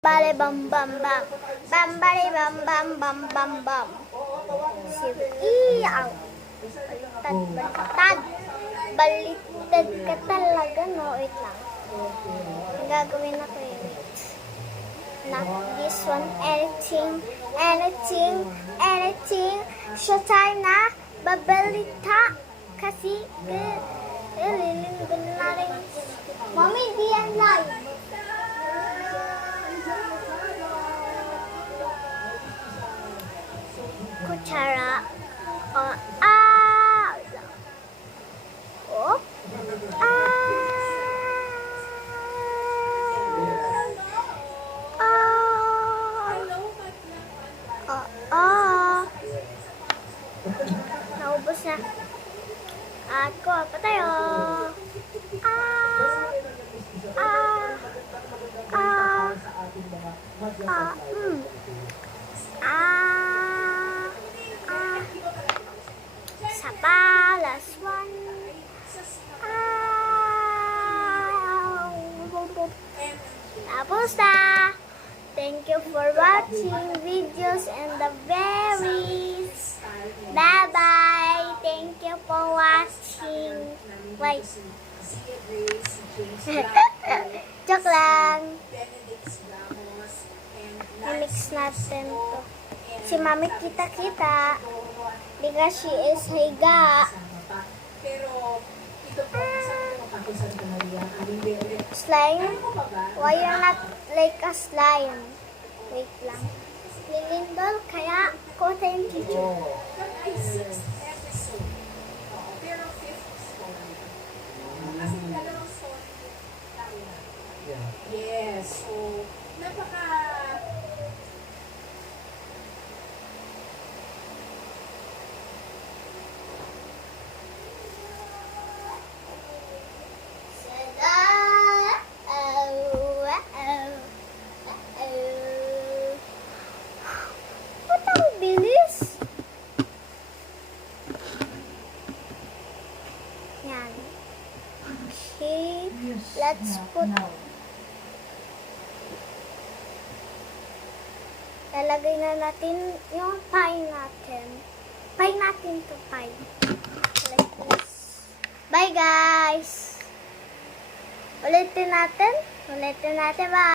Bale bam bam bam. Bam bale bam bam bam bam bam. Iyaw. Baliktad. Baliktad ka talaga, no? Wait lang. Ang gagawin ako eh. Not this one. Anything. Showtime na. Babalita. Kasi, lilinggan na rin. Mami, di yan live. Kutsara. Oh, naubos na. At ko, patayo. Sa palas one. Tapos na. Thank you for watching videos and the berries. Bye-bye. Thank you for watching. Wait. Joke lang. I-mix natin to. Si Mami kita-kita. Because she is higa. Slime? Why you're not like a slime? Wait lang. Lilindol, kaya ko thank you. Yes, so napaka Ba't ang bilis? Yan. Okay, let's put. Lalagay na natin yung pie natin. Pie natin to pie. Like this. Bye guys! Ulitin natin. Bye!